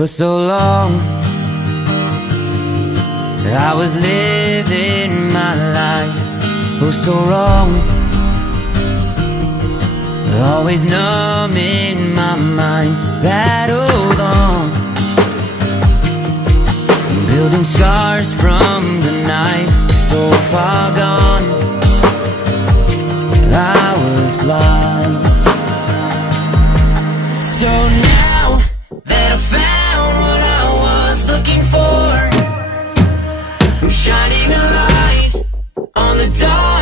For so long I was living my life, oh so wrong, always numb in my mind, battled on, building scars from the knife, so far gone, I was blind. So now that I found what I was looking for, I'm shining a light on the dark.